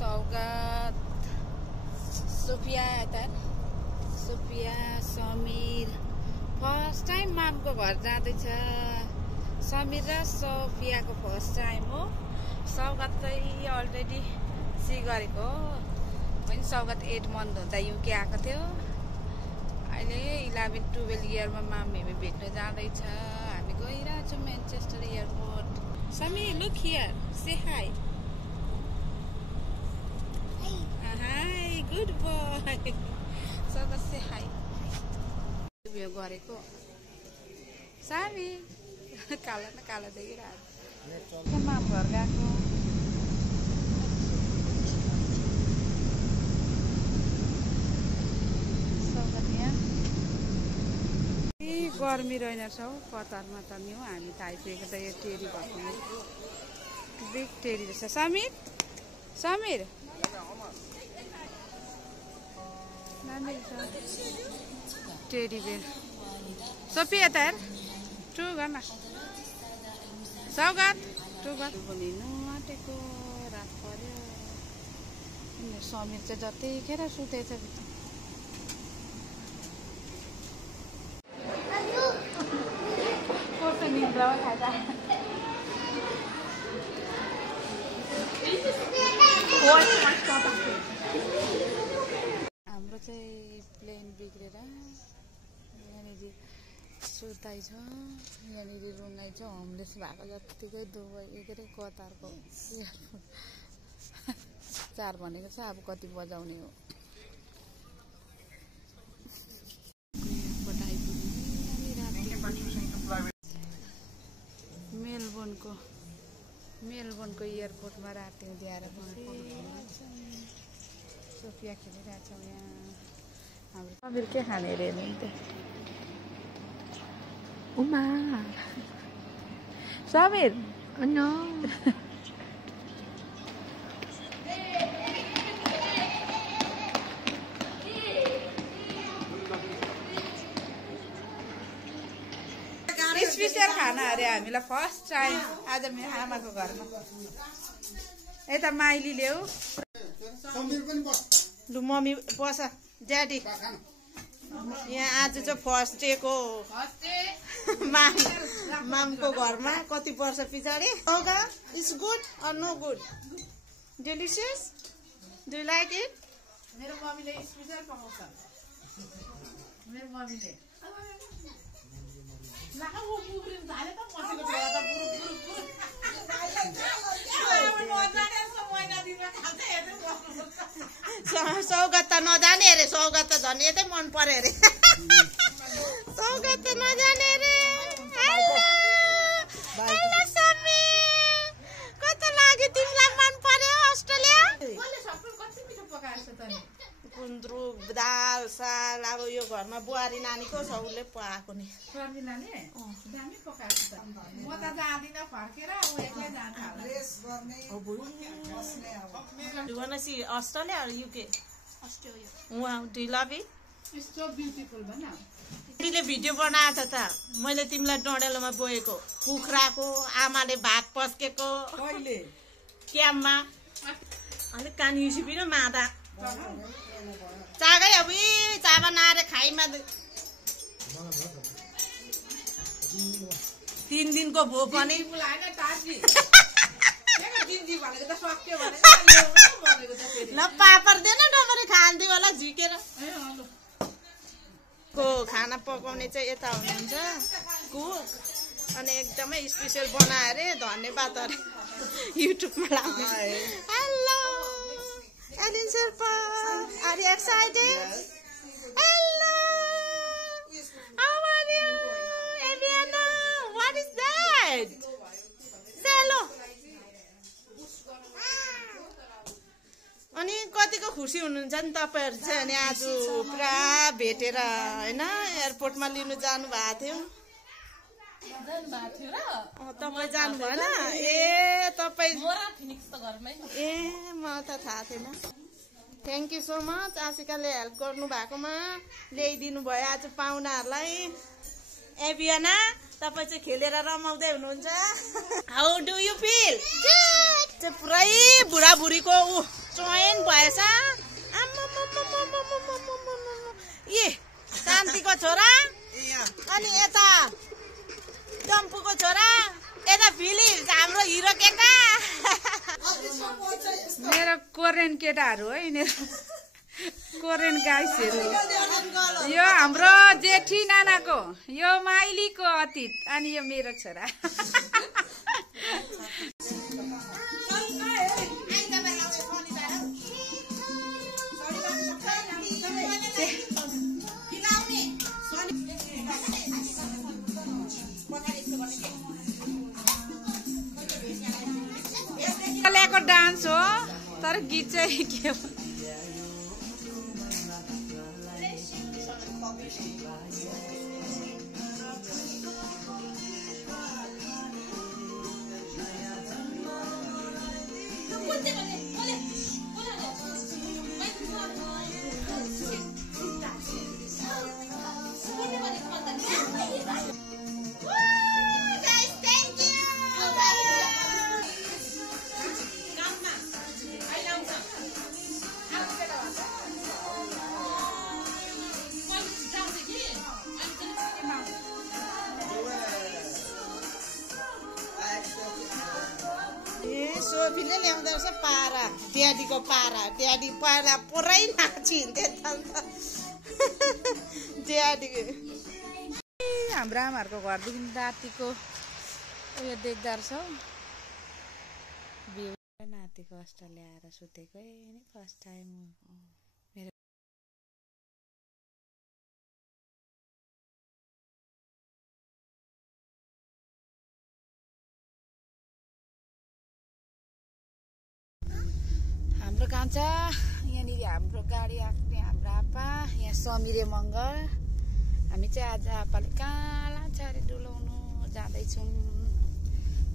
सौगात Sufiya Sufiya Samir first time मामको घर जाँदैछ। समीर र सोफियाको फर्स्ट टाइम हो। सौगात चाहिँ अलरेडी सी गरेको हो। अनि सौगात 8 मन्थ हुँदा युके आएको थियो। अहिले 11-12 इयरमा मामी भेट्न जाँदैछ। हामी गइरहेको छौँ Manchester airport. Samir look here say hi. Hi good boy. Saugat say hi उयो गरेको सामी काला न काला देखिरहेको माम घर गएको। गर्मी रहेनछ हौ कतारमा त नि हो। हामी त आइपुगेको त यो टेरी भएको बिग टेरी रहेछ। समीर समीर टेरी बेर सोफिया त हेर टु गर्न सौगात टु गर्न हिँड्नु आँटेको रात पर्यो। समीर चाहिँ जतिखेर सुतेछ हाम्रो चाहिँ प्लेन बिग्रेर यहाँनिर सुताइ छ। यहाँनिर रुङ्गाइ छ। होमलेस भएको जत्तिकै दुबई के अरे कतारको एयरपोर्ट 4 भनेको छ। अब कति बजाउने हो। मेलबोर्नको एयरपोर्टमा राति उद्याएर सोफिया खेलिरहेको छौँ यहाँ। हाम्रो समीर के खाने अरे उमा समीर नो स्पेसल खाना अरे हामीलाई फर्स्ट टाइम आज मेरो आमाको घरमा। यता माइली ल्याऊ लु मम्मी बस ड्याडी यहाँ आज चाहिँ फर्स्ट डेको मामको घरमा कति वर्ष पछाडि। ओगा it's good or no good delicious do you like it. मेरो मम्मीले स्पेसल पकाउँछ। मेरो मम्मीले सौगात त नजाने अरे। सौगात त झन् यतै मन पर्यो अरे। सौगात त नजाने अरे। हेलो समीर कस्तो लाग्यो तिमीलाई? मन पर्यो अस्ट्रेलिया? गुन्द्रुक दाल साग। अब यो घरमा बुहारी नानीको छ उसले पकाएको नि। Australia UK do you love it? तिमीले भिडियो बनाएको छ त। मैले तिमीलाई डडेलोमा बोकेको कुखुराको आमाले भात पस्केको क्याम्पमा अलिक कानी सिपिन मादा चागै। अब चाबा नआएर खाइमा 3 दिनको भो पनि ल पापर देन डमरी खान्थ्यो होला झिकेर। को खाना पकाउने चाहिँ यता हुनुहुन्छ कुक अनि एकदमै स्पेसल बनाएर धन्यवाद अरे युट्युबमा लाउने। Hello Elin Sherpa are you excited? Hello how are you Eliana? What is that? Say hello. अनि कतिको खुसी हुनुहुन्छ नि तपाईहरु चाहिँ। अनि आज पुरा भेटेर हैन एयरपोर्टमा लिनु जानु भएको थियो। तपाईँ जानु भएन? ए तपाईँ ए म त थाहा थिएन। थ्याङ्क यू सो मच आशिकाले हेल्प गर्नु भएकोमा। ल्याइदिनु भयो आज पाहुनाहरूलाई। एभियाना तपाईँ चाहिँ खेलेर रमाउँदै हुनुहुन्छ। How do you feel? Good. पुरै बुढाबुढीको चोय रहेछ ए शान्तिको छोरा अनि यता डम्पुको छोरा यता फिलिप्स हाम्रो हिरो केटा मेरो कोरियन केटाहरू हो यिनीहरू कोरियन गाइसहरू यो हाम्रो जेठी नानाको यो माइलीको अतीत अनि यो मेरो छोरा ल्याएको डान्स हो तर गीत चाहिँ के हो सोफीले ल्याउँदो रहेछ पारा ड्याडीको पारा ड्याडी पारा पुरै नाचिन्थे त ड्याडी हाम्रो आमाहरूको घरदेखि रातिको उयो देख्दो रहेछ हौ नातिको अस्ट्रेलिया आएर सुतेकै नि फर्स्ट टाइम मेरो हाम्रो कान्छा यहाँनिर हाम्रो गाडी आँक्ने हाम्रो आप्पा यहाँ समिरे मङ्गल हामी चाहिँ आज आप्पाले कहाँ लान्छ अरे डुलाउनु जाँदैछौँ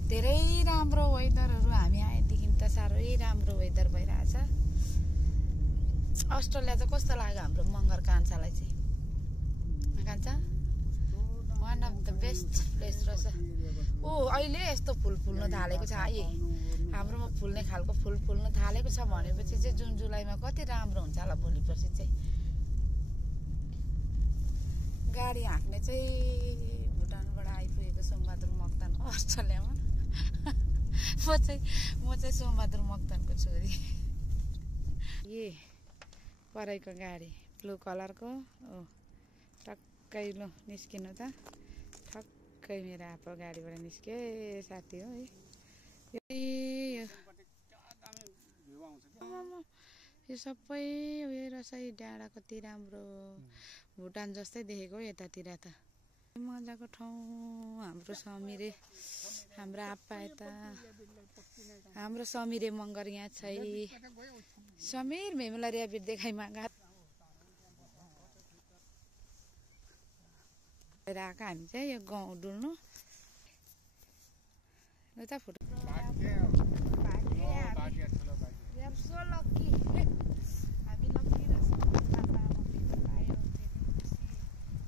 धेरै राम्रो वेदरहरू हामी आएदेखि त साह्रै राम्रो वेदर भइरहेछ अस्ट्रेलिया चाहिँ कस्तो लाग्यो हाम्रो मङ्गर कान्छालाई चाहिँ कान्छा one of the best place रहेछ ऊ अहिले यस्तो फुल फुल्नु थालेको छ आए हाम्रोमा फुल्ने खालको फुल फुल्नु थालेको छ भनेपछि चाहिँ जुन जुलाईमा कति राम्रो हुन्छ होला भोलिपर्सि चाहिँ गाडी हाँक्ने चाहिँ भुटानबाट आइपुगेको सोमबहादुर मोक्तान अस्ट्रेलियामा म चाहिँ सोमबहादुर मोक्तानको छोरी ए परेको गाडी ब्लू कलरको ओ टक्कै लु निस्किनु त ठक्कै मेरो आप्पा गाडीबाट निस्के साथी हो है यो सबै उयो रहेछ डाँडा कति राम्रो भुटान जस्तै देखेको यतातिर त मजाको ठाउँ हाम्रो समिरे हाम्रो आप्पा यता हाम्रो समिरे मङ्गर यहाँ छै समीर मेमला ऱ्याबिट देखाइ मागा आएको हामी चाहिँ यो गाउँ डुल्नु यता फोटो सो लक्की हामी लक्की रहेछ बाबा मम्मीको पायो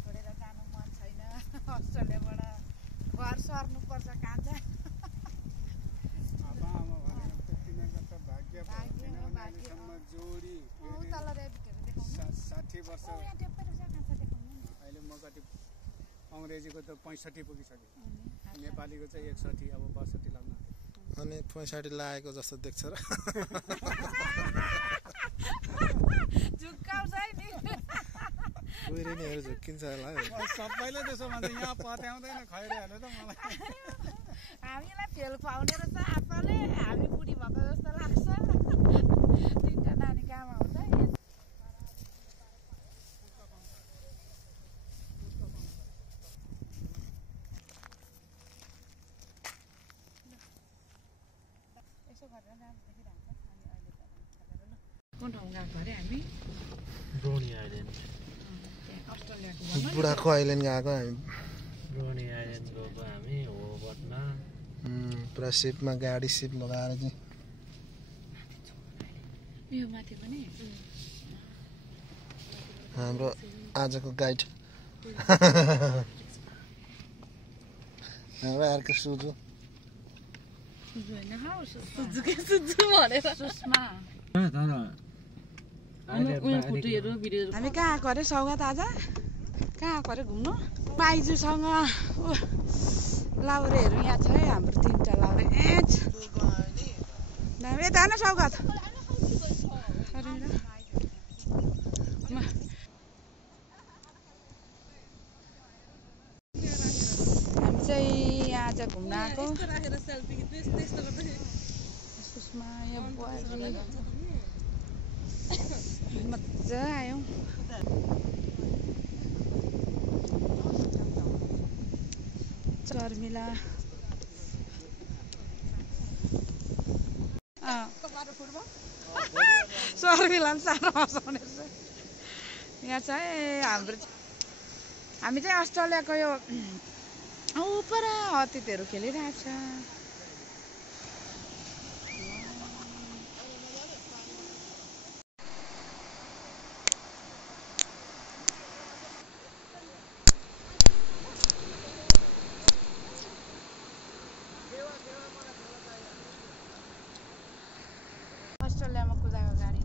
छोडेर जानु मन छैन अस्ट्रेलियाबाट घर सर्नुपर्छ कान्छा अङ्ग्रेजीको त 65 पुगिसक्यो नेपालीको चाहिँ 61 अब 62 लाग्नु अनि 65 लागेको जस्तो देख्छ र झुक्काउँछ नि कोइरेनीहरु झुक्किन्छ होला सबैले त्यसो भन्छ यहाँ पत्याउँदैन खैरेहरुले त मलाई हामीलाई फेल पाउने रहेछ आप्पाले हामी बुढी भएको जस्तो लाग्छ तिनटा नानी काम आउँछ कुन ठाउँ गएको अरे हामी ब्रोनी आइल्यान्ड अस्ट्रेलियाको बुढाको आइल्यान्ड गएको हामी ब्रोनी आइल्यान्ड गएको हामी होबर्टमा पुरा सिपमा गाडी सिप लगाएर चाहिँ यो माथि पनि हाम्रो आजको गाइड हाम्रो अर्को सुजु सुजु होइन सुजु भनेर सुषमा तर हामी कहाँ आएको अरे सौगात आज कहाँ आएको अरे घुम्नु माइजूसँग लाउरेहरू यहाँ छ है हाम्रो 3टा लाउरे यता न सौगात हामी चाहिँ यहाँ चाहिँ घुम्न आएको सुषमा यहाँ बुहारी मजा आयो शर्मिला शर्मिला पनि साह्रो हँसाउने रहेछ यहाँ चाहिँ हामी चाहिँ अस्ट्रेलियाको यो उपर अतिथिहरू खेलिरहेछ अस्ट्रेलियामा कुदाएको गाडी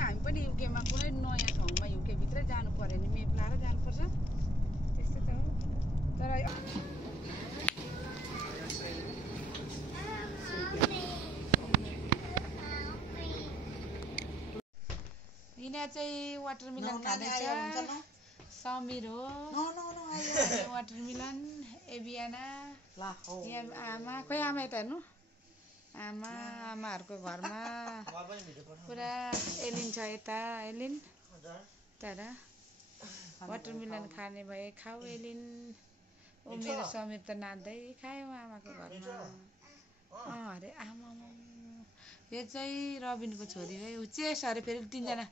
हामी पनि युकेमा कुनै नयाँ ठाउँमा युकेभित्रै जानु पर्यो नि मेप लाएर जानुपर्छ त्यस्तै त हो तर यहाँ चाहिँ वाटरमेलन खाँदैछ समीर हो वाटरमेलन एबियाना यहाँ आमा खोइ आमा यता हेर्नु आमाहरूको घरमा पुरा एलिन छ यता एलिन तर वाटरमेलन खाने भए खाऊ एलिन ऊ मेरो समीर त नाच्दै खायो आमाको घरमा अरे आमा यो चाहिँ रबिनको छोरी है ऊ चेस अरे फेरि 3जना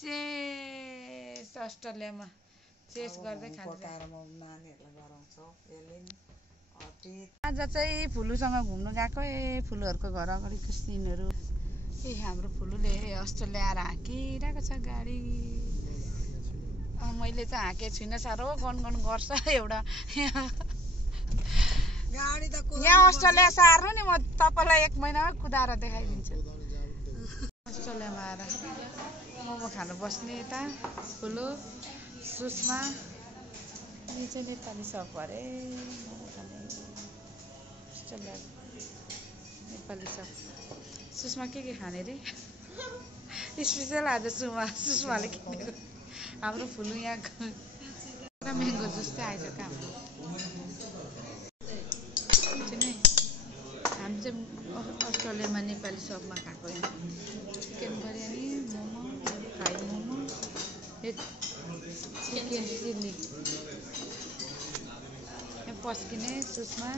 चेस अस्ट्रेलियामा चेस गर्दै खान्छ आज चाहिँ फुलुसँग घुम्नु गएको फुलुहरूको घर अगाडिको सिनहरू हाम्रो फुलुले अस्ट्रेलिया आएर हाँकिरहेको छ गाडी मैले चाहिँ हाँकेको छुइनँ साह्रो गनगन गर्छ एउटा यहाँ अस्ट्रेलिया सार्नु नि म तपाईँलाई 1 महिनामा कुदाएर देखाइदिन्छु अस्ट्रेलियामा आएर मोमो खानु बस्ने यता फुलु सुषमा यो चाहिँ नेपाली सप अरे मोमो खाने अस्ट्रेलिया नेपाली सप सुषमा के खाने रे स्पेसल आज सुषमाले किनेको हाम्रो फुलु यहाँ म्याङ्गो जुस चाहिँ आएछ काम हामी चाहिँ अस्ट्रेलियामा नेपाली सपमा खाएको यहाँ chicken biryani momo fry momo chicken chilli यहाँ पस्किने सुषमा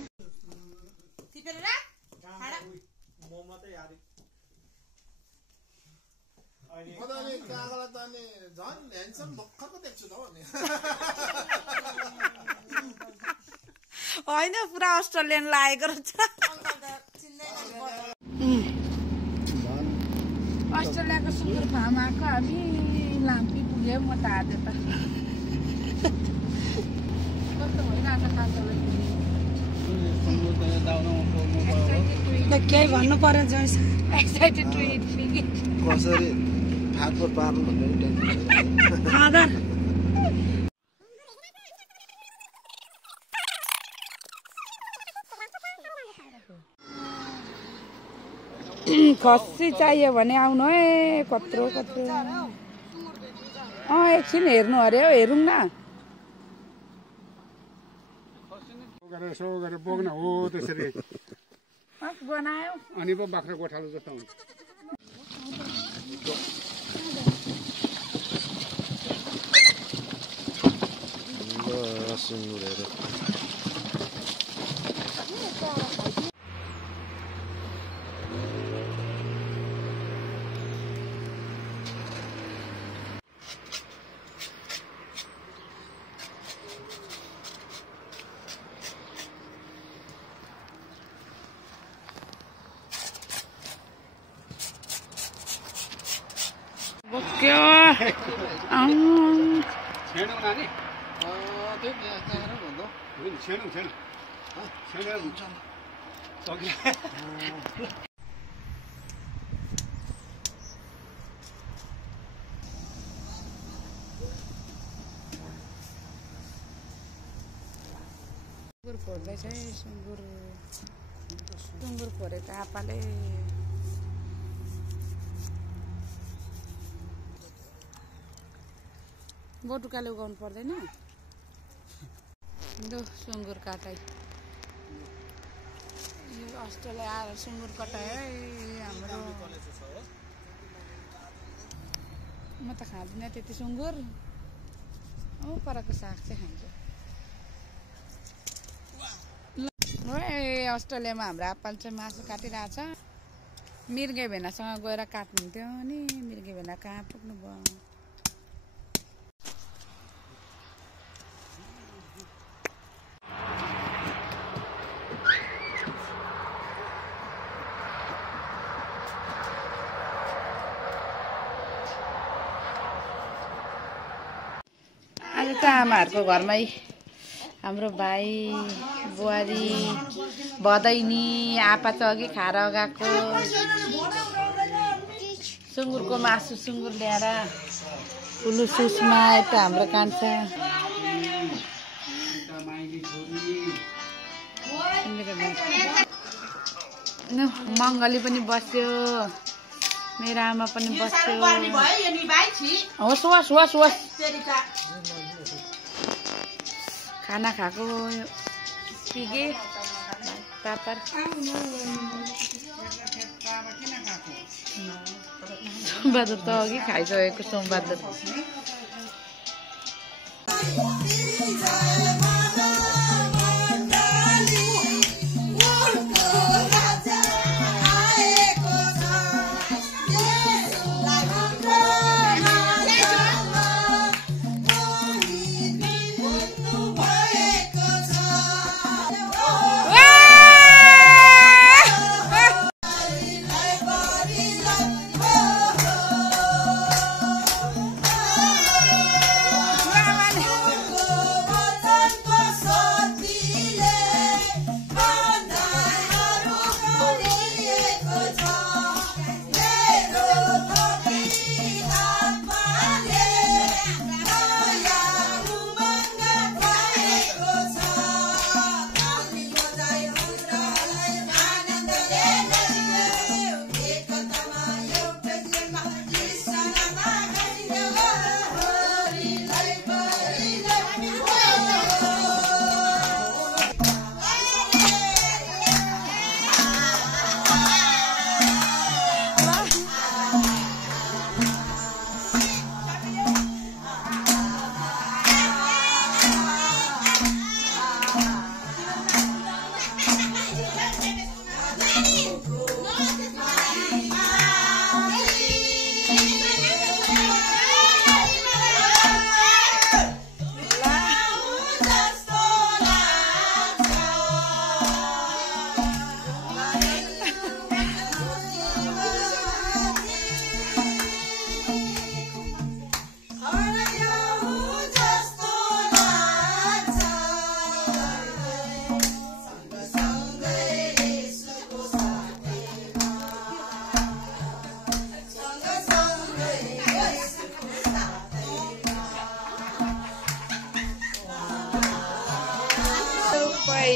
होइन पुरा अस्ट्रेलियन लागेको रहेछ अस्ट्रेलियाको सुँगुर फार्म आएको हामी लाम्पी पुग्यो म त आज त कस्तो भइरहेको खासो केही भन्नु पर्यो जस एक्साइटेड टु इट कसरी फाटफुट पार्नु भन्ने खसी चाहियो भने आउनु है कत्रो एकछिन हेर्नु अरे हेरौँ न यसो गरेर बोक्न हो त्यसरी बनायो अनि पो बाख्रा गोठालो जस्तो हुन्छ सुँगुरहरू क्या छेडौँ नानी छेडौँ फोर्दैछ है सुँगुर फोरेको आपाले बोटुकाले उगाउनु पर्दैन लु सुँगुर काटाइ यो अस्ट्रेलिया आएर सुँगुर कटायो है हाम्रो म त खाँदिनँ त्यति सुँगुर परको साग चाहिँ खान्छु अस्ट्रेलियामा हाम्रो आप्पाले चाहिँ मासु काटिरहेछ मिर्गे भेनासँग गएर काट्नुहुन्थ्यो नि मिर्गे भेना कहाँ पुग्नु भयो आज त आमाहरूको घरमै हाम्रो भाइ बुहारी भदैनी आपा त अघि खाएर गएको सुँगुरको मासु सुँगुर ल्याएर ठुलो सुसमा यता हाम्रो कान्छा मङ्गली पनि बस्यो मेरो आमा पनि बस्यो होस् होस् होस् होस् खाना खाएको पिगे पापर सोमबहादुर त अघि खाइसकेको सोमबहादुर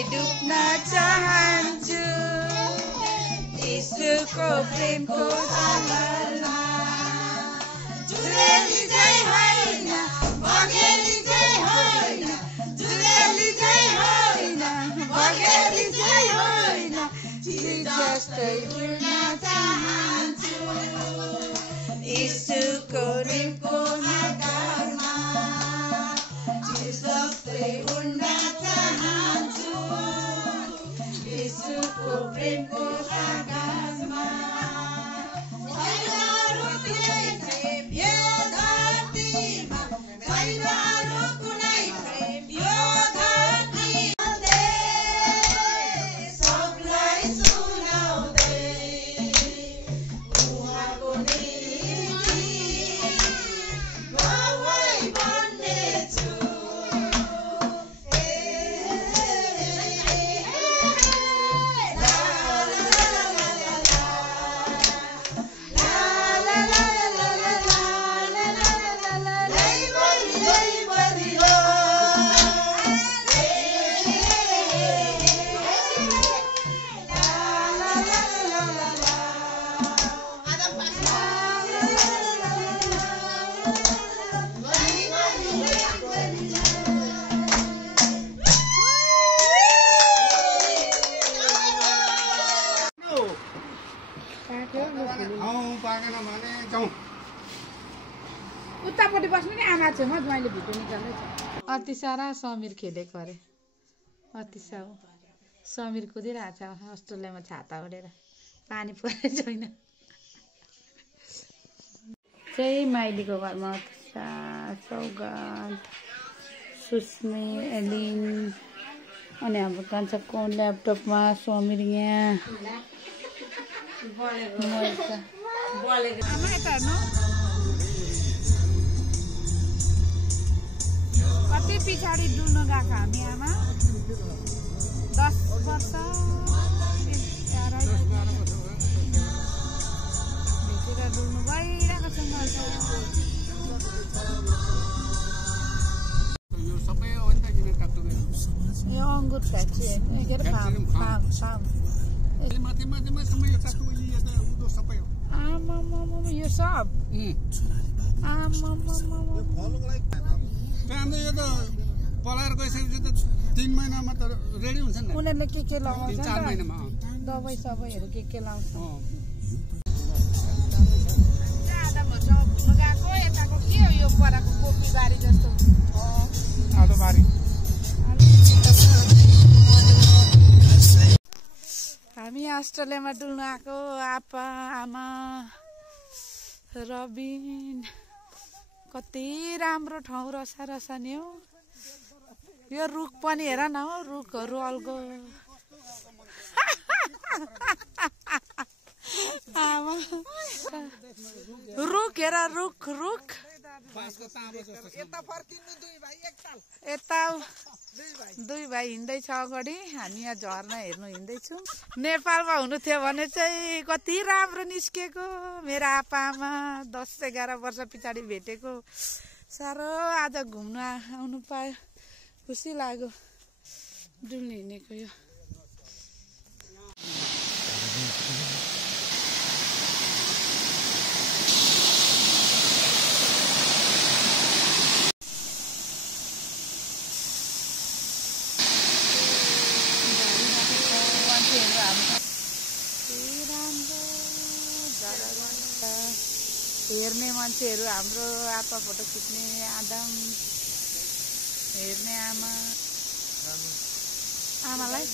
डुब्न चाहन्छु यीशुको प्रेमको सागरमा जुरेली चाहिँ होइन बगेली चाहिँ होइन जुरेली चाहिँ होइन बगेली चाहिँ होइन जस्तै डुब्न चाहन्छु यीशुको प्रेमको सागरमा जस्तै उड्न चाहन्छु यीशुको प्रेमको सागरमा पाकेन भने जाउँ। उतापट्टि बस्नु नि आमा छेउमा ज्वाइँले भिडियो निकाल्दैछ। अतिसा समीर खेलेको अरे। अतिसा हो समीर कुदिरहेको छ अस्ट्रेलियामा छाता ओढेर पानी परे छैन। चाहिँ माइलीको घरमा अतिसा सौगात सुस्मी एलिन अनि हाम्रो कान्छाको ल्यापटपमा समीर यहाँ आमा यता हेर्नु कति पछाडि डुल्न गएको हामी आमा 10 वर्ष भेटेर डुल्नु गइरहेको छ यो सबै हो नि त किन काट्दैन। यो अङ्गुर फ्याक्ट्री होइन के अरे फार्म माथिमा सबै यो काट्नु यो त उदो सबै हो। आमामामा यो सब आमामामा यो त पलाएर गइसकेपछि त 3 महिनामा त रेडी हुन्छ नि। उनीहरूले के लगाउँछ 4 महिनामा दबाई सबैहरू के लाउँछ। यताको के हो यो पराको कोपी बारी जस्तो आदो बारी। हामी अस्ट्रेलियामा डुल्न आएको आपा आमा रबिन कति राम्रो ठाउँ रसा नि हो। यो रुख पनि हेर न हो रुखहरू अल्गो आमा रुख हेर रुख यता 2 भाइ हिँड्दैछ अगाडि हामी यहाँ झर्ना हेर्नु हिँड्दैछौँ। नेपालमा हुनु थियो भने चाहिँ कति राम्रो निस्केको मेरो आपा आमा 10-11 वर्ष पछाडि भेटेको साह्रो आज घुम्न आउनु पायो खुसी लाग्यो डुल्ने हिँडेको यो। हेर्ने मान्छेहरू हाम्रो आपा फोटो खिच्ने आदम हेर्ने आमालाई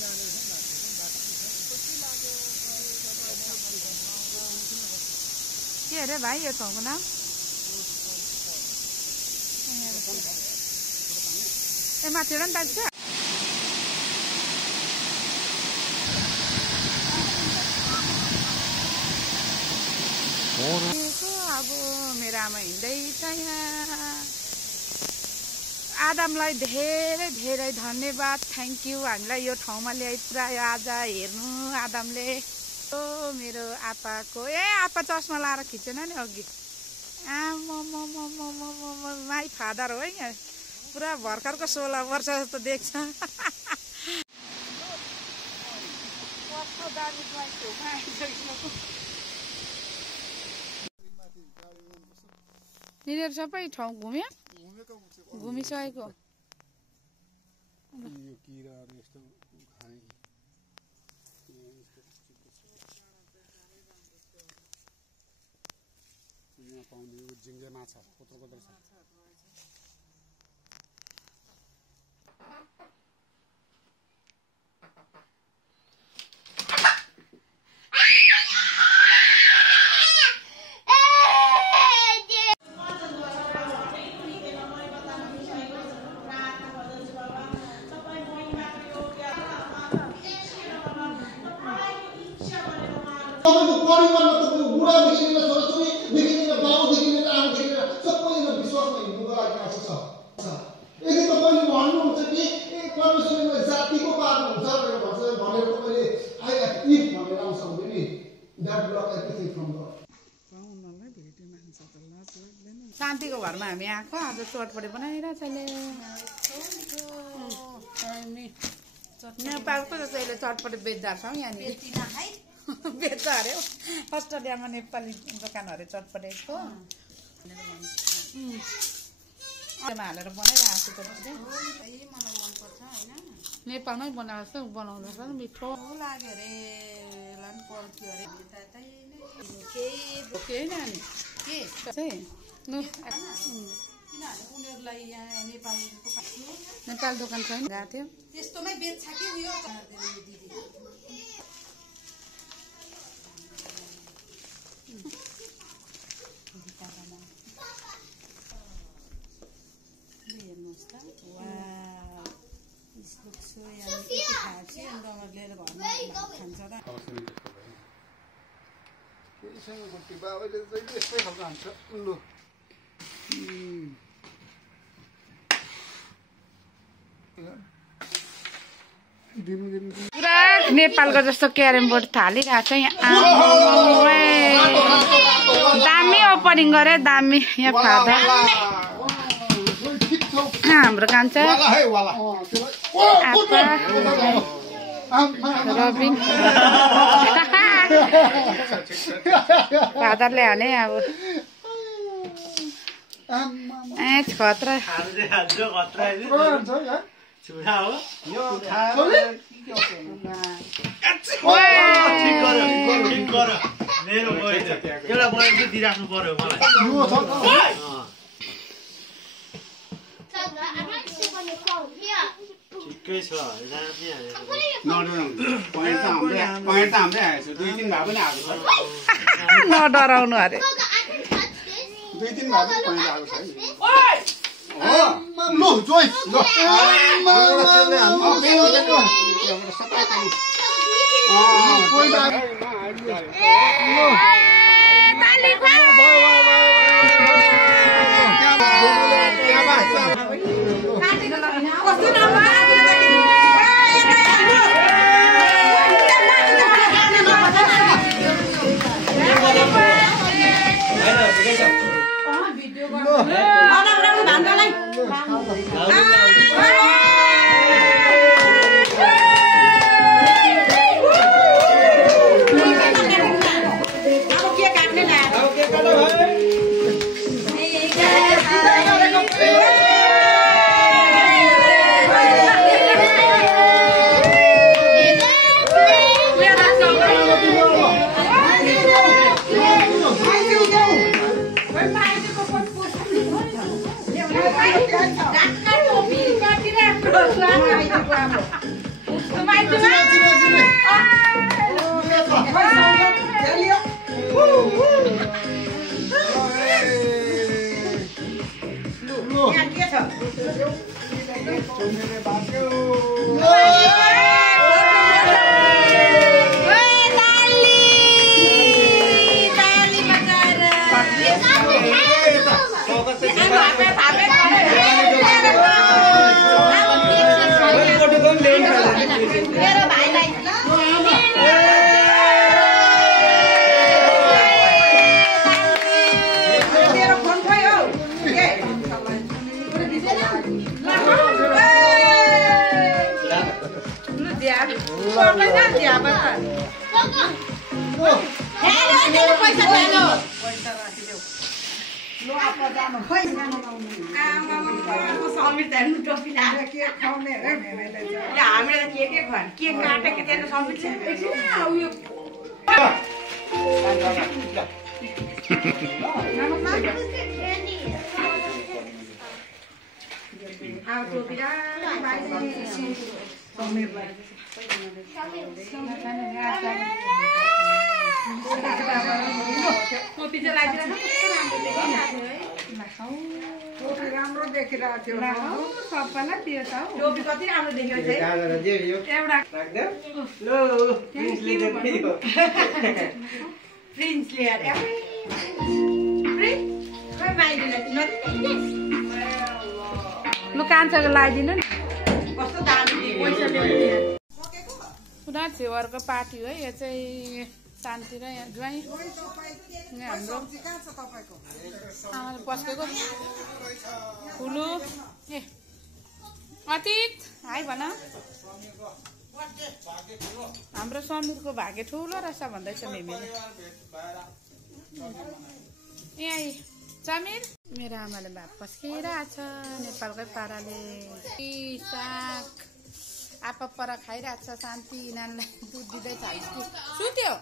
के अरे भाइ यो ठाउँको नाम ए माथिबाट नि तान्छ अब मेरो आमा हिँड्दैछ यहाँ। आदमलाई धेरै धन्यवाद थ्याङ्क यू हामीलाई यो ठाउँमा ल्याइ पुऱ्यायो आज हेर्नु आदमले। मेरो आपाको आपा चस्मा लाएर खिचेन नि अघि माई फादर हो है यहाँ पुरा भर्खरको 16 वर्ष जस्तो देख्छ। यिनीहरू सबै ठाउँ घुमिसकेको जिङ्गे माछा कत्रो छ। परिवारमा तपाईँको बुढादेखि लिएर छोराछोरीदेखि लिएर बाउदेखि लिएर आमादेखि लिएर सबैजना विश्वासमा हिँड्नुको लागि आएको छ। यदि तपाईँले भन्नुहुन्छ कि परमेश्वरले जातिको पार्नुहुन्छ भनेर तपाईँले आई एक्टिभ भनेर आउँछ भने नि that block everything from God. शान्तिको घरमा हामी आएको आज चटपटे बनाइरहेछ नेपालको जस्तो यसले चटपटे बेच्दा छौँ यहाँनिर बेच्छ अरे अस्ट्रेलियामा नेपाली दोकानहरू चटपटेको हालेर बनाइरहेको छु नेपालमै बनाएको जस्तो बनाउँदैछ मिठो लाग्यो अरे पल्थ्यो अरे केही नानी के चाहिँ लु उनीहरूलाई यहाँ नेपाल दोकान छैन गएको थियो त्यस्तोमै बेच्छ कि उयो हेर्नुहोस् त लिएर घरमा खान्छ र पुरा नेपालको जस्तो क्यारम बोर्ड थालिरहेको छ यहाँ दामी ओपनिङ गरे दामी यहाँ फादा हाम्रो कान्छ रबिन फादरले हाने अब खतरा दिइराख्नु पर्यो मलाई ठिकै छ नडराउनु अरे राम्रो देखिरहेको थियो सबैलाई दियो त टोपी कति राम्रो देखियो एउटा प्रिन्स लिएर लु कान्छाको लगाइदिनु नि कस्तो दामी पैसा ल्याउने पुरा छेउरको पार्टी हो यो चाहिँ शान्ति र यहाँ ज्वाइँ हाम्रो आमाले पस्केको ठुलो ए अतीत हाई भन हाम्रो समीरको भाग्य ठुलो रहेछ भन्दैछ मेमीले यहाँ समीर मेरो आमाले भात पस्किरहेछ नेपालकै पाराले साग आपा पर खाइरहेछ शान्ति नानीलाई दुध दिँदैछ सुत्यो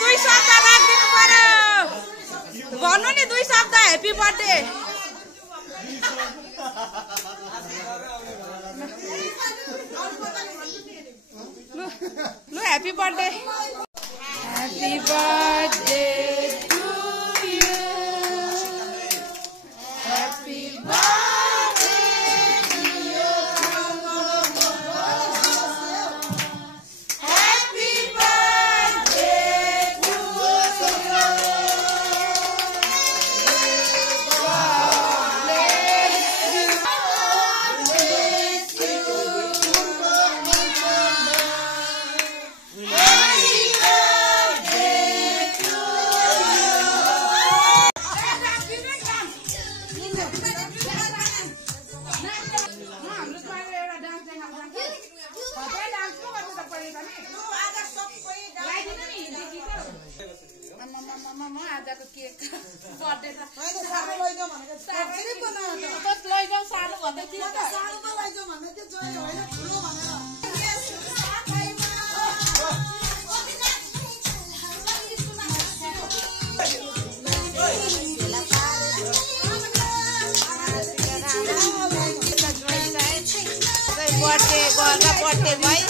दुई शब्द राखिदिनु पर्यो भन्नु नि दुई शब्द ह्याप्पी बर्थडे लु happy birthday happy birthday to you happy birthday happy birthday to आजको केक बर्थडे लैजाऊ सानो भन्दै थियो त सानोमा लैजाऊ भन्दै थियो जोइ होइन ठुलो भनेर बर्थडे गर्दा बर्थडे भाइ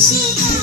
She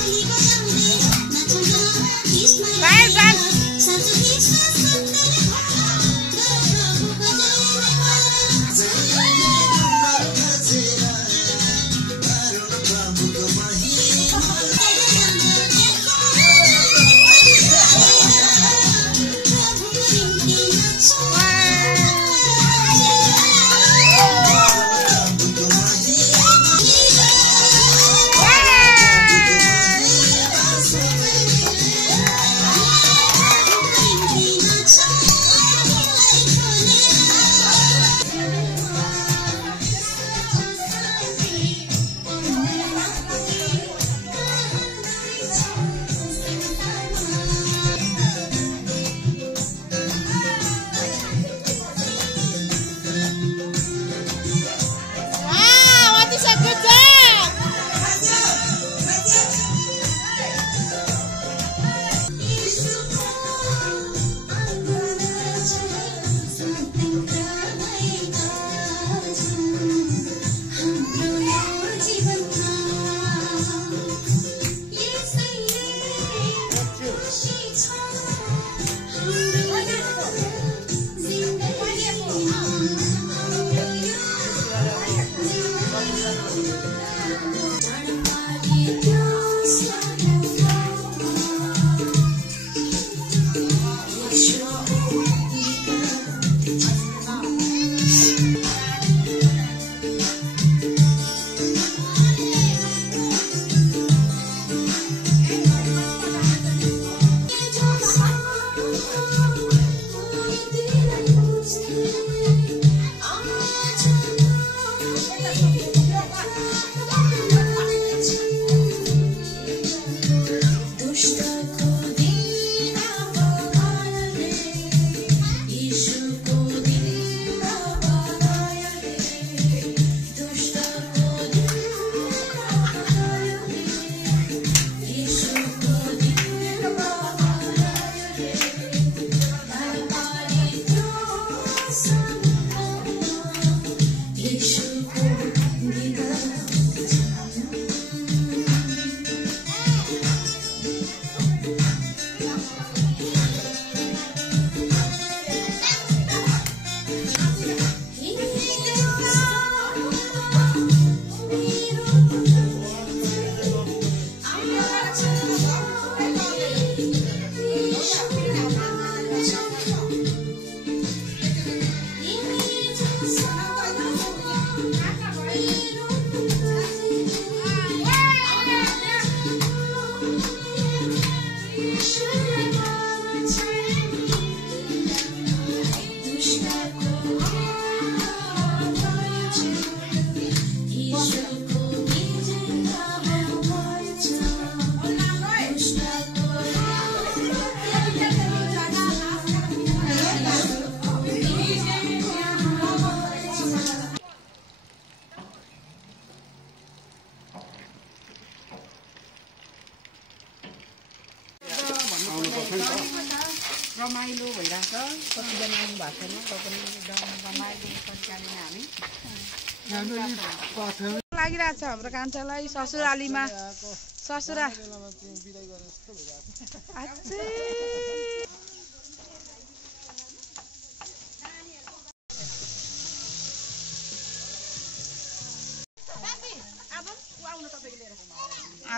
रमाइलो भइरहेछ कतिजना आउनु भएको छैन र पनि एकदम रमाइलो तरिकाले हामी लागिरहेछ हाम्रो कान्छालाई ससुरालीमा ससुरा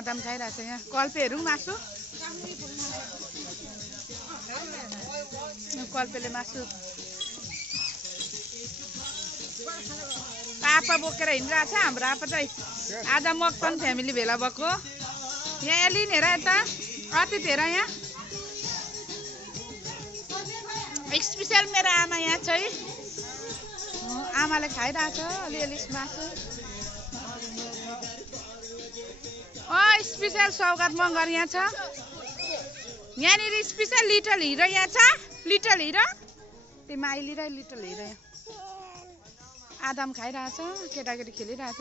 आदम खाइरहेछ यहाँ कल्पेहरू मासु कल्पेले मासु आपा बोकेर हिँडिरहेछ हाम्रो आपा चाहिँ आज मक्तन फ्यामिली भेला भएको यहाँ एलिन हेर यता अतिथ हेर यहाँ स्पेसल मेरो आमा यहाँ चाहिँ आमाले खाइरहेछ अलिअलि मासु स्पेसल सौगात मगर यहाँ छ यहाँनिर स्पेसल लिटल हिरो यहाँ छ लिटल हिरो त्यो माइली र लिटल हिरो आदम खाइरहेछ केटाकेटी खेलिरहेछ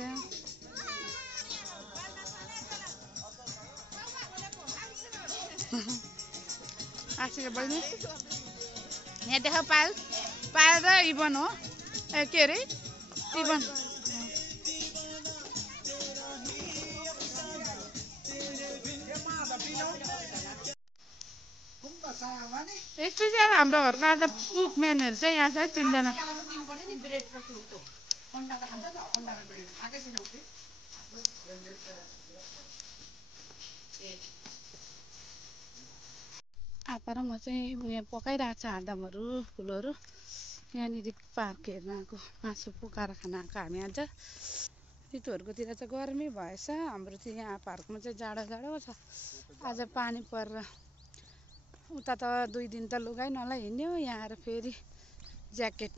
आशिका बहिनी यहाँ देख पायल पायल र इभन हो के अरे इभन स्पेसल हाम्रो घरको आज कुकम्यानहरू चाहिँ यहाँ छ 3 जना आपा र म चाहिँ यहाँ पकाइरहेको छ आदमहरू फुलहरू यहाँनिर पार्क हेर्न आएको मासु पकाएर खान आएको हामी आज ऋतुहरूकोतिर चाहिँ गर्मी भएछ हाम्रो चाहिँ यहाँ पार्कमा चाहिँ जाडो जाडो छ आज पानी परेर उता त 2 दिन त लुगाइ नलाई हिँड्यो यहाँ आएर फेरि ज्याकेट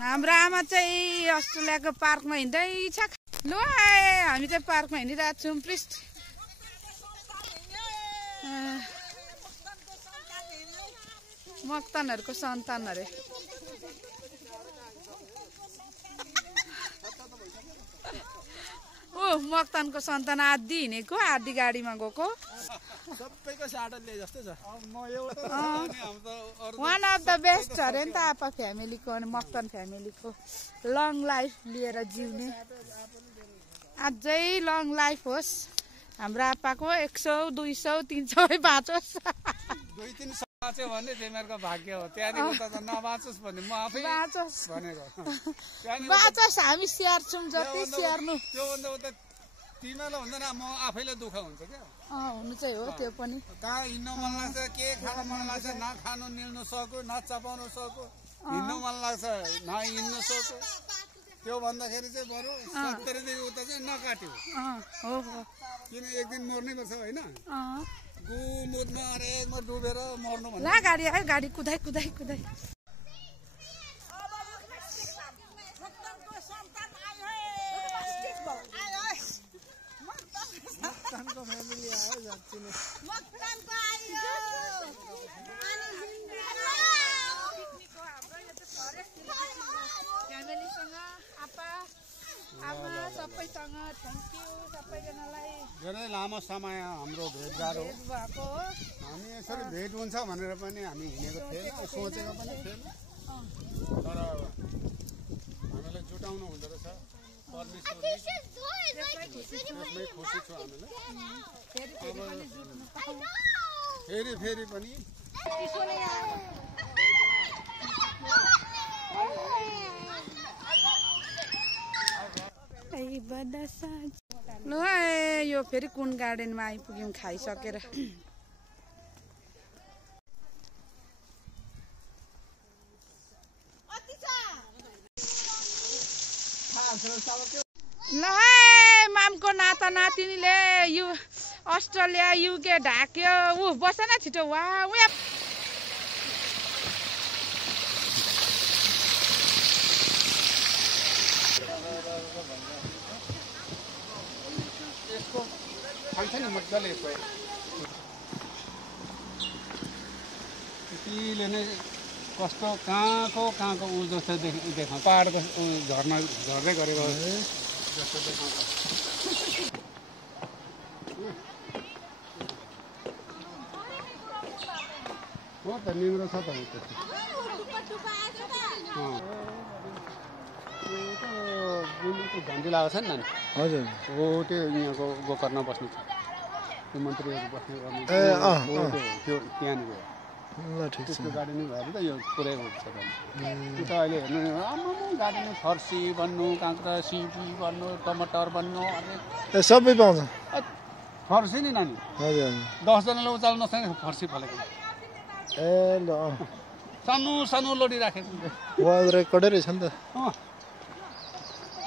हाम्रो आमा चाहिँ अस्ट्रेलियाको पार्कमा हिँड्दैछ। ल हामी चाहिँ पार्कमा हिँडिरहेको छौँ। प्लिज मक्तानहरूको सन्तान अरे। ओ मक्तानको सन्तान आदि हिँडेको, आदि गाडीमा गएको। सबैको साटरले जस्तै छ। वान अफ द बेस्ट अरे नि त आपा फ्यामिलीको अनि मक्तान फ्यामिलीको लङ लाइफ लिएर जिउने। अझै लङ लाइफ होस् हाम्रो आपाको। 100 200 300 बाँचोस्। 2-3 बाँच्यो भने तिमीहरूको भाग्य हो। त्यहाँदेखि त नबाँचोस् भने म आफै बाँचोस् भनेको। बाँचोस् हामी स्याहार्छौँ जति स्याहार्नु। त्योभन्दा उता तिमीलाई हुँदैन, म आफैले दुःख हुन्छ क्या। हुनु चाहिँ हो त्यो पनि। कहाँ हिँड्नु मन लाग्छ, के खानु मन लाग्छ, न खानु निल्नु सक्यो, न चपाउनु सक्यो, हिँड्नु मन लाग्छ न हिँड्नु सक्यो। त्यो भन्दाखेरि चाहिँ बरु 70 देखि उता चाहिँ नकाट्यो। हो हो किन एक दिन मर्नै पर्छ होइन। गुमुदमा हरेकमा डुबेर मर्नु भन्दा ला गाडी आयो। गाडी कुदाइ कुदाइ कुदाइ। फ्यामिलीसँग आपा आमा सबैसँग थ्याङ्क यू सबैजनालाई। धेरै लामो समय हाम्रो भेटघाट हो। भएको हो। हामी यसरी भेट हुन्छ भनेर पनि हामी हिँडेको थिएन, सोचेको पनि थिएन। तर हामीलाई जुटाउनु हुँदो रहेछ परमेश्वरले। त्यसमै खुसी छु हामीलाई। फेरि पनि ल यो फेरि कुन गार्डनमा आइपुग्यौँ खाइसकेर। ल मामको नाता नातिनीले अस्ट्रेलिया युके ढाक्यो। बस न छिटो। वा खान्छ नि मजाले यसो। त्यतिले नै कस्तो कहाँको ऊ जस्तो देखा पाहाडको झर्ना झर्दै गरेको जस्तो देखाउँछ। हो त निम्रो छ त झन्डी लगाएको छ नि नानी। हजुर हो त्यो यहाँको गोकर्ण बस्नु छ, त्यो मन्त्रीहरू बस्ने गर्नु त्यो त्यहाँनिर ल ठिक छ। त्यसको गाडी नै भएर त यो पुरै हुन्छ। त्यो त अहिले हेर्नु आम्मा गाडीमा फर्सी भन्नु, काँक्रा सिमी भन्नु, टमाटर भन्नु, सबै पाउँछ। फर्सी नि नानी। हजुर 10 जनाले उचाल्नु नसक्ने फर्सी फलेको। ल सानो सानो लोडी राखेको वाल रेकर्डै रहेछ नि त।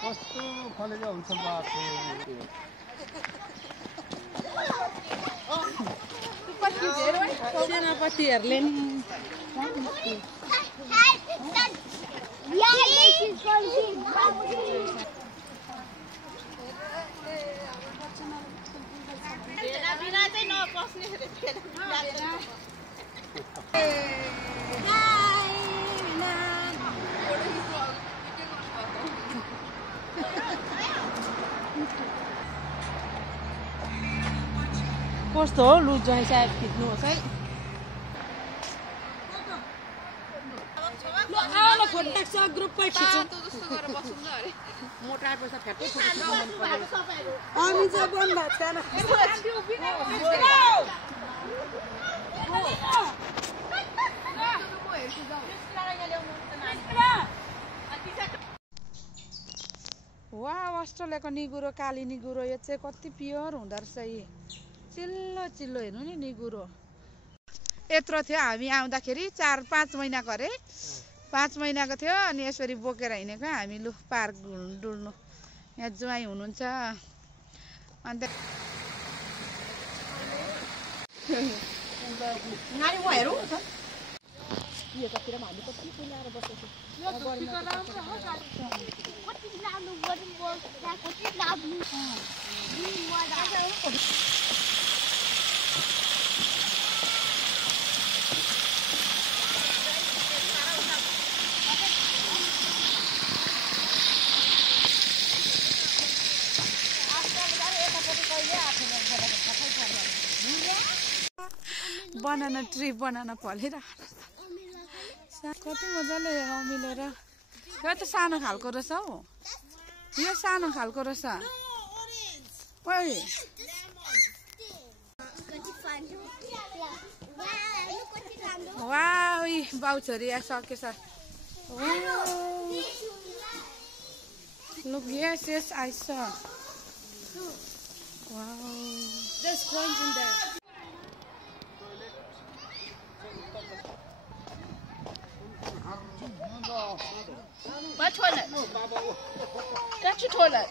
कस्तो फलेको हुन्छ बाटो। सेनापतिहरूले नि कस्तो हो लु जहाँ सायद खिच्नुहोस् है। ग्रुपै मोटा पैसा फ्याट्टै हामी चाहिँ बन्द वा अस्ट्रेलियाको निगुरो, काली निगुरो यो चाहिँ कति प्योर हुँदो रहेछ। यी चिल्लो चिल्लो हेर्नु नि निगुरो। यत्रो थियो हामी आउँदाखेरि 4-5 महिनाको अरे 5 महिनाको थियो। अनि यसरी बोकेर हिँडेको हामी। लु पार्क डुल्नु। यहाँ ज्वाइँ हुनुहुन्छ अन्त पिएकोतिर हामी कति पुलाएर बसेको बनाना ट्री बनाना फलिरहेको कति मजाले अमिलो र यो त सानो खालको रहेछ हौ यो सानो खालको रहेछ ओइ वाउ बाउछोरी सकेछ Look, yes, I saw. Wow. There's coins in there. My toilet. That's your toilet.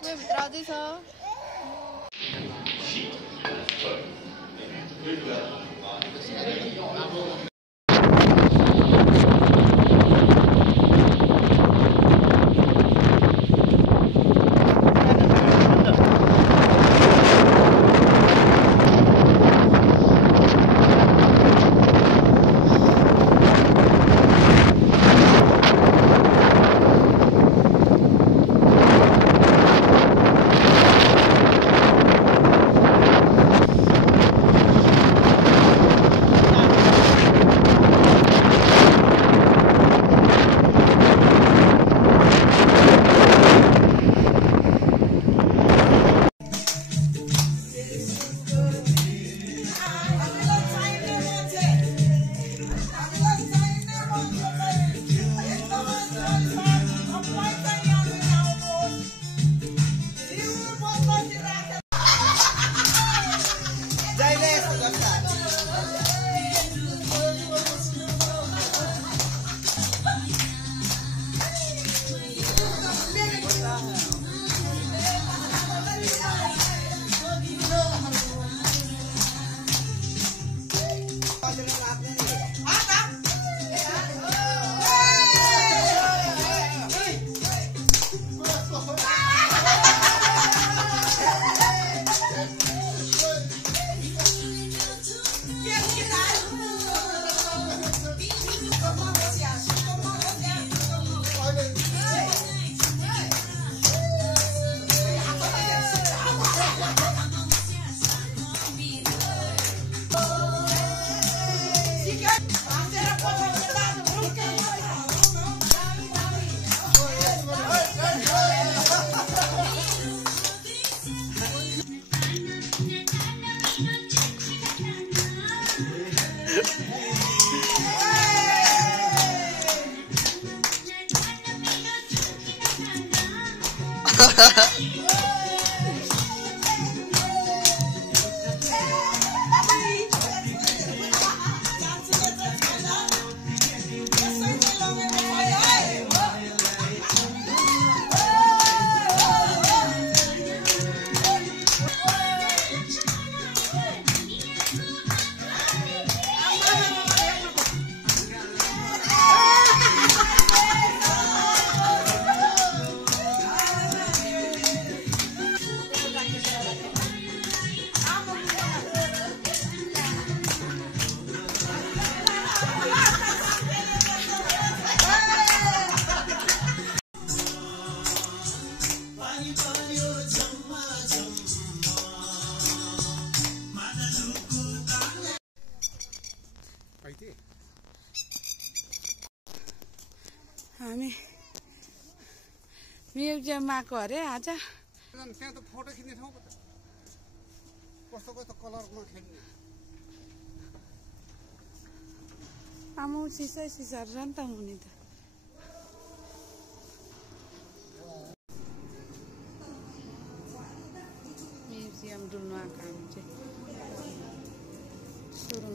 हामी म्युजियममा आएको अरे आज त्यहाँ त फोटो खिच्ने ठाउँ कस्तो कस्तो कलरमा खेल्ने आमा सिसा सिसाहरू छ नि त मुनि त म्युजियम डुल्नु आएको हामी चाहिँ सुरुङ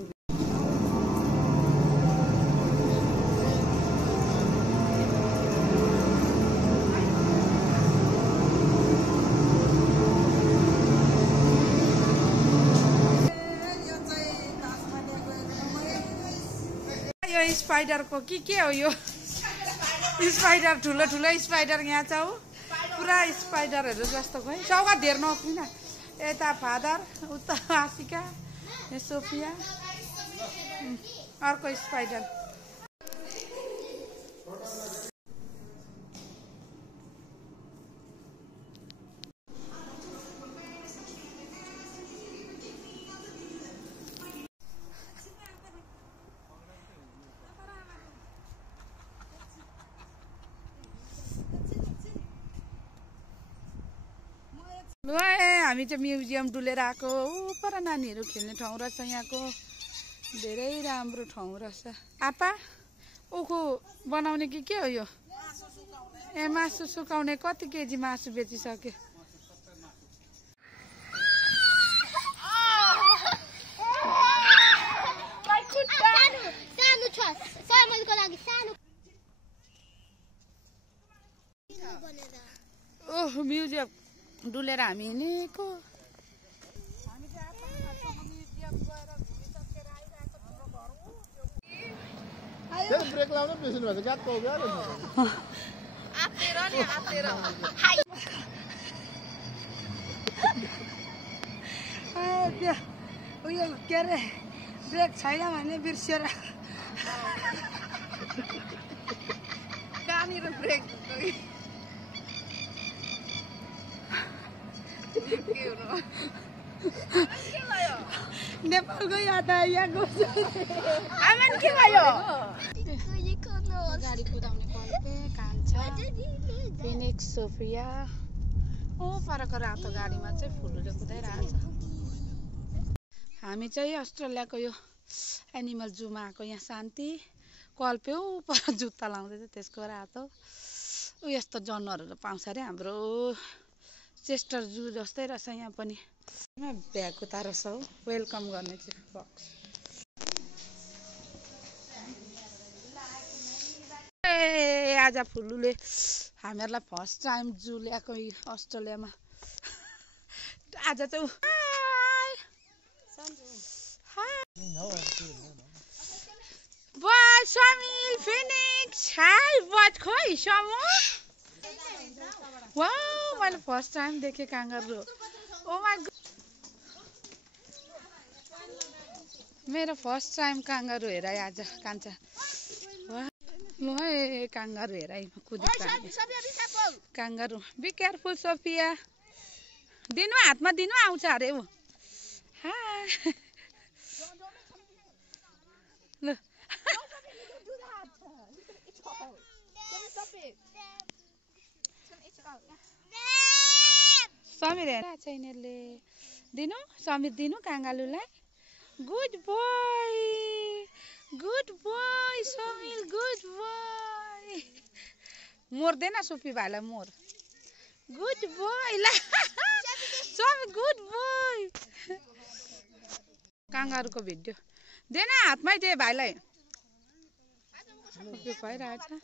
यो स्पाइडरको के हो यो स्पाइडर ठुलो ठुलो स्पाइडर यहाँ छ हौ पुरा स्पाइडरहरू जस्तो खै चौका धेर नकिन यता फादर उता आशिका सोफिया अर्को स्पाइडर ल हामी चाहिँ म्युजियम डुलेर आएको पर नानीहरू खेल्ने ठाउँ रहेछ यहाँको धेरै राम्रो ठाउँ रहेछ आपा उखु बनाउने कि के हो यो ए मासु सुकाउने कति केजी मासु बेचिसक्यो ओह म्युजियम डुलेर हामी हिँडेको ब्रेक लाउनु बिर्सिनु भएछ ग्यापको हो क्या उयो के अरे ब्रेक छैन भने बिर्सिएर कहाँनिर ब्रेक नेपालको याद आइएको आमान के भयो गाडी कुदाउने कल्पे कान्छा फिनिक्स सोफिया ओ परको रातो गाडीमा चाहिँ फुलुले कुदाइरहेछ हामी चाहिँ अस्ट्रेलियाको यो एनिमल जूमा आएको यहाँ शान्ति कल्पे पर जुत्ता लाउँदै थियो त्यसको रातो ऊ यस्तो जनावरहरू पाउँछ अरे हाम्रो चेस्टर जू जस्तै रहेछ यहाँ पनि भ्याएको तारा छ हौ वेलकम गर्ने चाहिँ बक्स ए आज फुलुले हामीहरूलाई फर्स्ट टाइम जू ल्याएको अस्ट्रेलियामा आज चाहिँ बस समिल फिनिक्स हाई बट खोइ समु वाउ मैले फर्स्ट टाइम देखेँ काङ्गारू ओ माय गॉड मेरो फर्स्ट टाइम काङ्गारू हेराइ आज कान्छा ल है काङ्गारू हेराइ कुदेको काङ्गारू बी केयरफुल सोफिया दिनु हातमा दिनु आउँछ अरे ऊ ल समीर हेर छैनले दिनु समीर दिनु काङ्गालुलाई good boy Sameer good boy मोर्दैन सुपी भाइलाई मोर गुड बोय ला समीर गुड बोय काङ्गारुको भिडियो देन हातमै दे भाइलाई भइरहेछ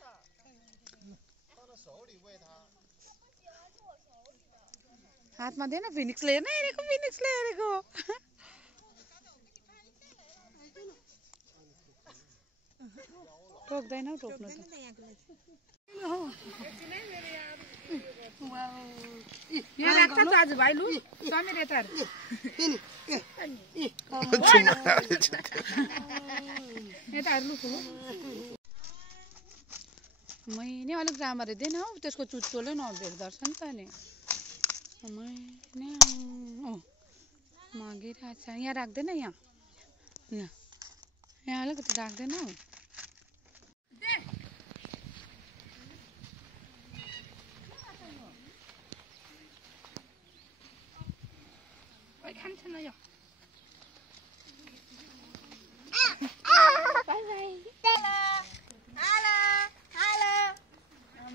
हातमा देन फिनिक्सले हेरेको टोक्दैन टोक्नु त यहाँ राख्छ आज भाइ लु समीर यता लु मैने अलिक राम्ररी दिएन हौ त्यसको चुच्चोले नभेट्दो रहेछ नि त नि मैने मागिरहेछ यहाँ राख्दैन यहाँ अलिकति राख्दैन हौ खान्छ न यो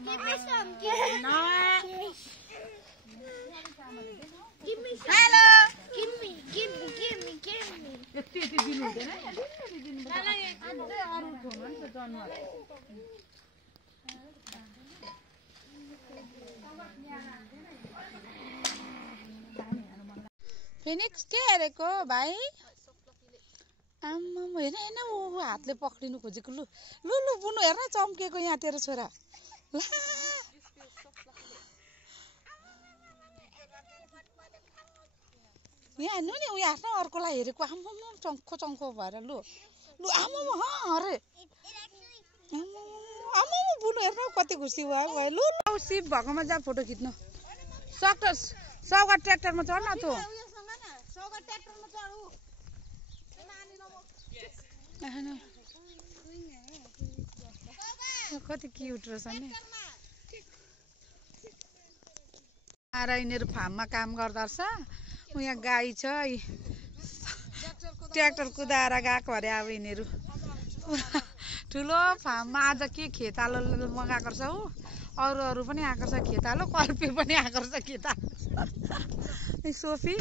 Give me some. Give me some. Hello. Give me. यति दिनु हुँदैन अरू ठाउँमा नि त जनावर फिनिक्स के हेरेको भाइ आम्मा हेर्न हेर्न ऊ हातले पक्रिनु खोजेको लु लु लु बुनु हेर्न चम्केको यहाँ तेरो छोरा ला यहाँ हेर्नु नि उयो आफ्नो अर्कोलाई हेरेको आम्मा चङ्खो चङ्खो भएर लु लु आम्मा अरे आम्मा बुनु हेर्न कति खुसी भयो लु लु सिप भएकोमा जा फोटो खिच्नु सौगा ट्र्याक्टरमा चढ न तँ कति क्युट रहेछ नि आएर यिनीहरू फार्ममा काम गर्दो रहेछ यहाँ गाई छ ट्र्याक्टर कुदाएर गएको अरे अब यिनीहरू ठुलो फार्ममा आज के खेतालो मगाएको रहेछ ऊ अरू पनि आएको छ खेतालो कर्पी पनि आएको रहेछ खेतालो सोफी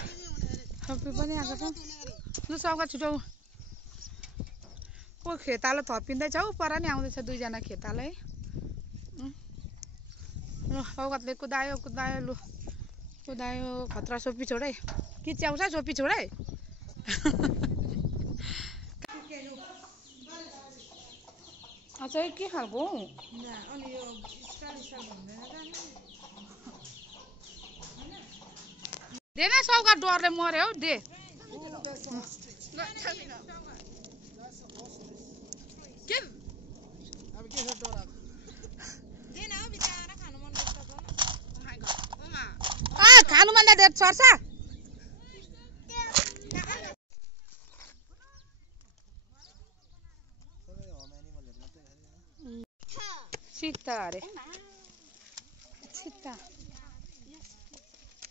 पनि आएको छ लु सौगा छिटो को खेतालो थपिँदैछ हौ पर नि आउँदैछ दुईजना खेतालो है लु सौगातले कुदायो लु कुदायो खतरा सोपी छोडै कि च्याउँछ सोपी छोडै अच्छा के खालको दे न सौगा डरले मर्यो हौ दे खानु मन लाग्यो सर्छ चित्ता अरे चित्ता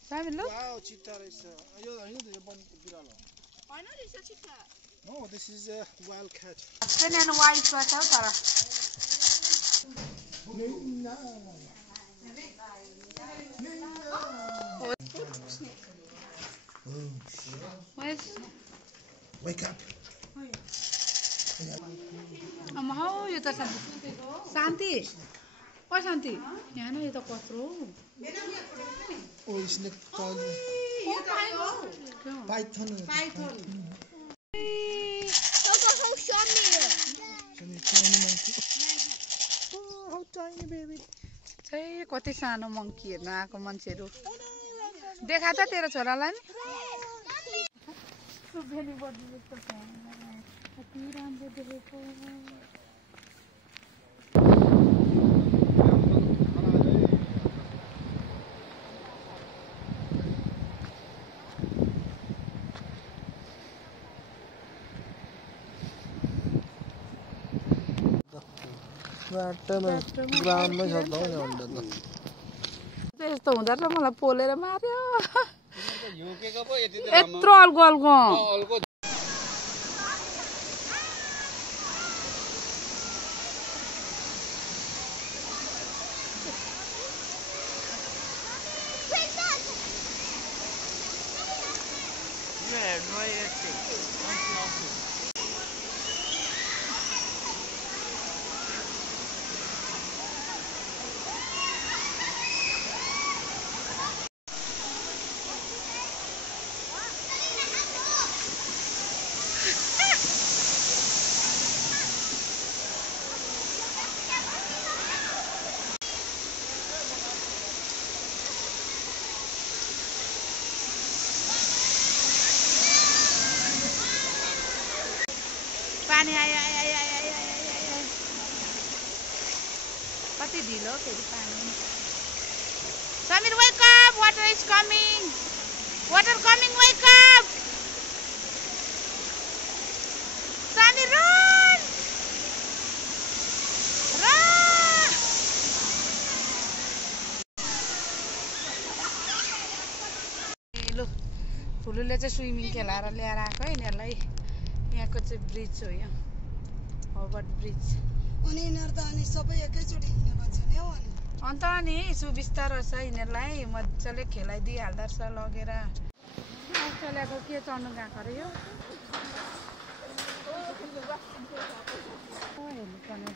सामिल चित्ता रहेछ यो हैन त यो बनको बिरालो हैन रहेछ चित्ता no this is a wild cat छैन वाइल्ड क्याट हो तर Wake up. अम्मा हौ यो त शान्ति ओ शान्ति यहाँ न यो त कत्रो Oh, snake python. Papa, how show me. Tiny monkey. Oh, how tiny baby. चाहिँ कति सानो मङ्की हेर्न आएको मान्छेहरू देखा त तेरो छोरालाई नि कति राम्रो देखेको ग्राउन्डमै छ त त्यस्तो हुँदो रहेछ मलाई पोलेर मार्यो यत्रो अल्गो अल्गो पानी आयो कति ढिलो फेरि पानी Samir wake up water is coming water coming wake up Samir run लु फुलुले चाहिँ स्विमिङ खेलाएर ल्याएर आएको है यिनीहरूलाई यहाँको चाहिँ ब्रिज हो यो हर्बर्ट ब्रिज अनि यिनीहरू त अनि सबै एकैचोटि हिँड्ने भन्छ नि हौ अनि अन्त नि सुबिस्ता रहेछ यिनीहरूलाई मजाले खेलाइदिइहाल्दो रहेछ लगेर अस्ट्रेलियाको के चढ्नु गएको अरे यो हेर्नुपर्ने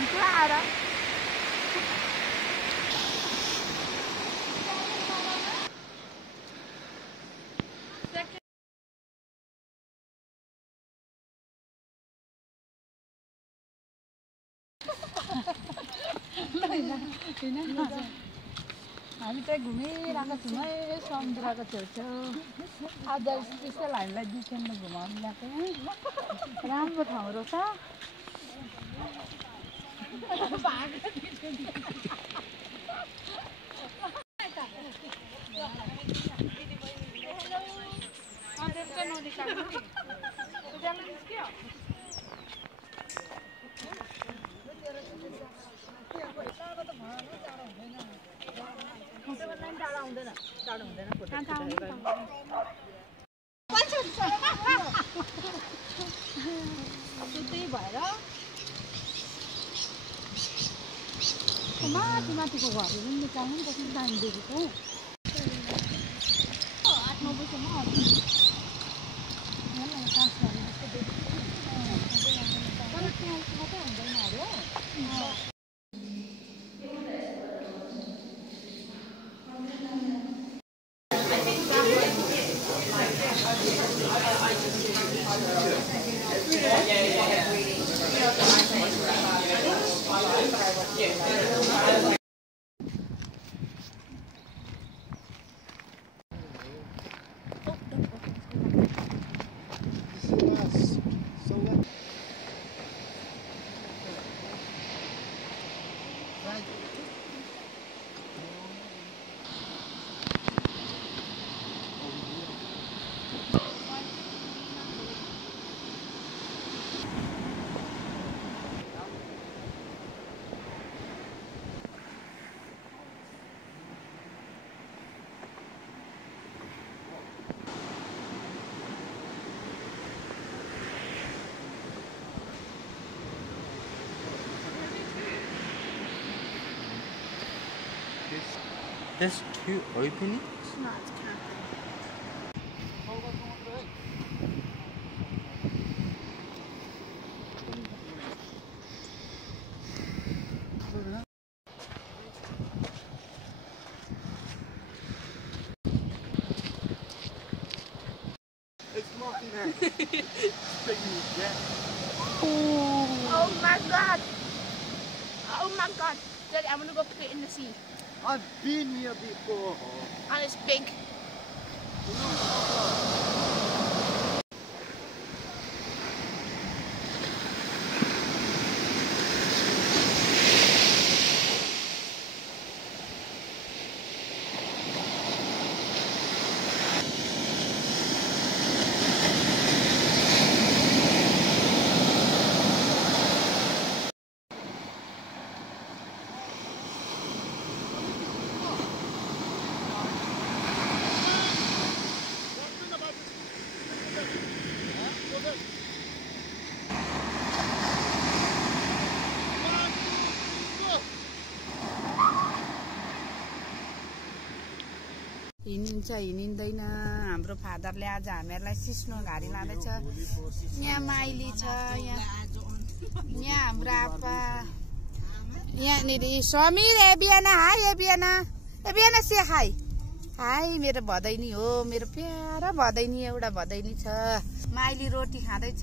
जान्छु आएर हामी चाहिँ घुमिरहेको छौँ है समुद्रको छेउछेउ आज स्पेसल हामीलाई डिसेम्बर घुमाउनु ल्याएको राम्रो ठाउँ रहेछ त्यही भएर माथि माथिको घरहरू पनि निकाल्नु नि कति दामी देखेको 8-9 बजीसम्म आउँछु तर त्यहाँ मात्रै हुँदैन अरे That's too open. It's not, it's camping. It's mocking that. Oh my god! Oh my god! Daddy, I'm gonna go put it in the sea. I've been here before. And it's big. हिँडिन्छ हिँडिँदैन हाम्रो फादरले आज हामीहरूलाई सिस्नो घारी लाँदैछ यहाँ माइली छ यहाँ हाम्रो आप्पा यहाँनिर समीर एबियाना हाई एबियाना से हाई हाई मेरो भदैनी हो मेरो प्यारा भदैनी एउटा भदैनी छ माइली रोटी खाँदैछ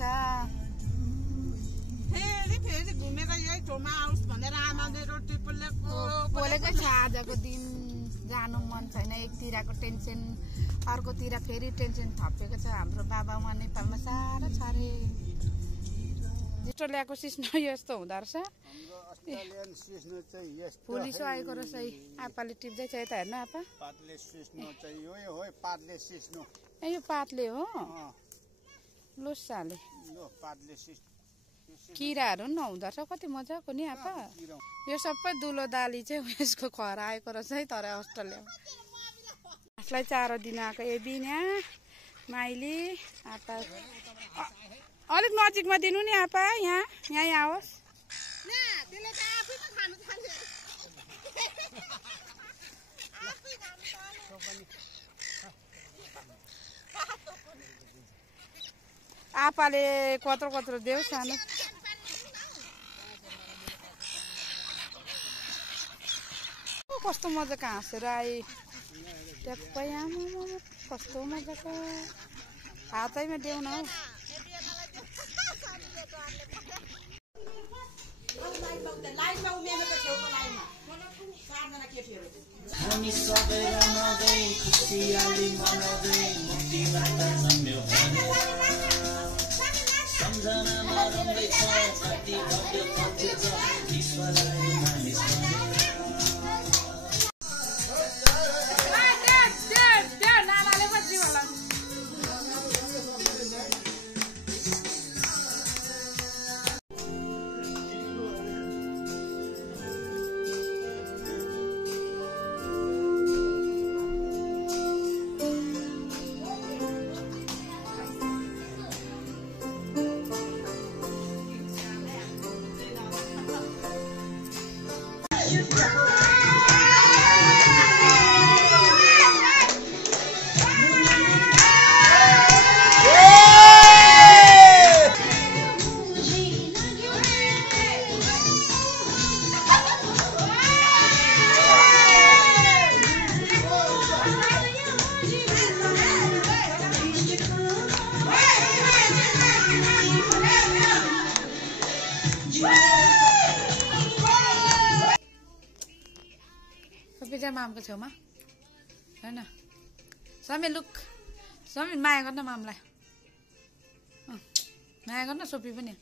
फेरि घुमेर यही ठाउँमा आओस् भनेर आमाले रोटी पोलेकै छ आजको दिन जानु मन छैन एकतिरको टेन्सन अर्कोतिर फेरि टेन्सन थपेको छ हाम्रो बाबामा नेपालमा साह्रो छ अरे अस्ट्रेलियाको सिस्नो यस्तो हुँदो रहेछ पुलिस आएको रहेछ है आप्पाले टिप्दैछ यता हेर्नु आप्पा ए यो पातले हो लोसाले किराहरू पनि नहुँदो रहेछ कति मजाको नि आप्पा यो सबै दुलो दाली चाहिँ यसको खरा आएको रहेछ है तर अस्ट्रेलियामा आफूलाई चारो दिन आएको एबिना माइली आप्पा अलिक नजिकमा दिनु नि आप्पा यहीँ आओस् आप्पाले कत्रो कत्रो देऊ सानो कस्तो मजाको हाँसेर आए ट्याप्पै आमा कस्तो मजाको हातैमा देउन हौ हामी सबै रमाउँदै खुसियाली मनाउँदै मुक्तिबाट जन्म्यो सम्झनामा रम्दैछ कति भव्य तथ्य छ ईश्वरलाई मानिस मामको छेउमा होइन समीर लुक समीर माया गर्न मामलाई माया गर्न सोपी पनि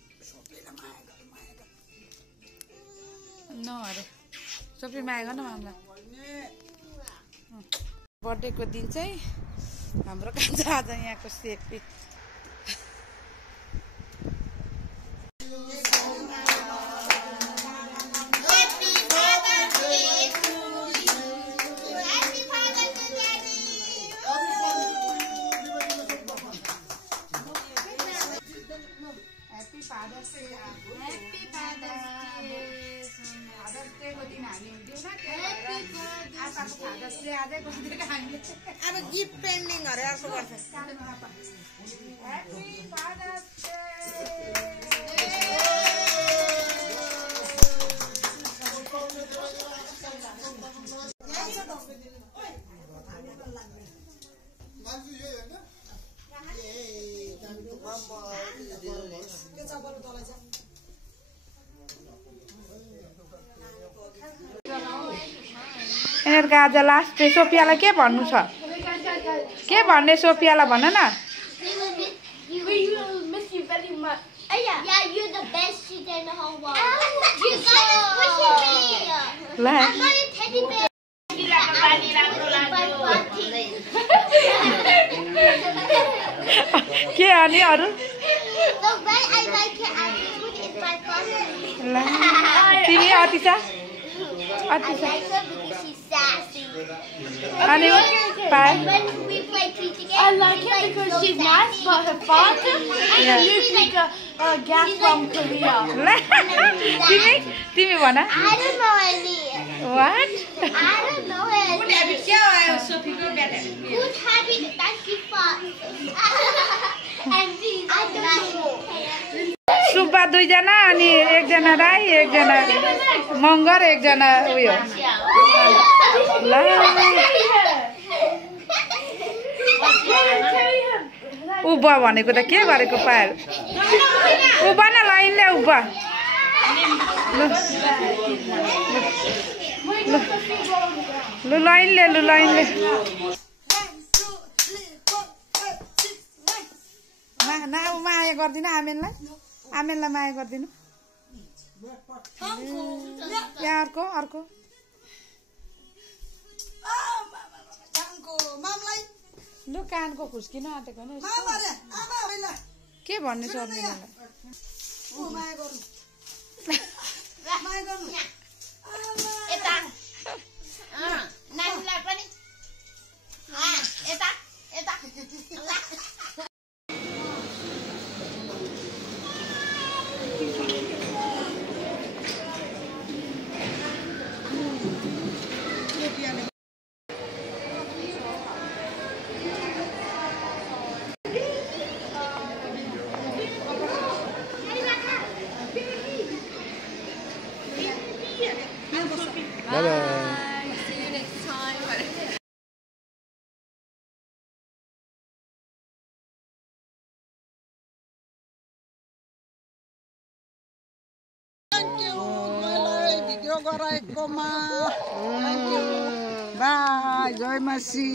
न अरे सोपी माया गर्न मामलाई बर्थडेको दिन चाहिँ हाम्रो कान्छ आज यहाँको सेपी अब गिफ्ट पेन्डिङहरु अर्को गर्छ यिनीहरूको आज लास्ट डे सोफियालाई के भन्नु छ के भन्ने सोफियालाई भन न के अनि अरू तिमी अतिसा अनि I like her because she's nice, but her father looks like a gas from Korea. तिमी भन I don't know any. What? I don't know any. Good habit. Thank you for. And these. I don't know. Subba दुईजना अनि एकजना राई एकजना मगर एकजना उयो ल उभा भनेको त के गरेको पायल उभा न लाइनले उभा लु लाइनले माया गर्दिन आमेनलाई माया गरिदिनु अर्को लु कानको खुस्किन आँटेको के भन्ने शर्मिलालाई Bye bye. यो गराएकोमा बाई जय मसी।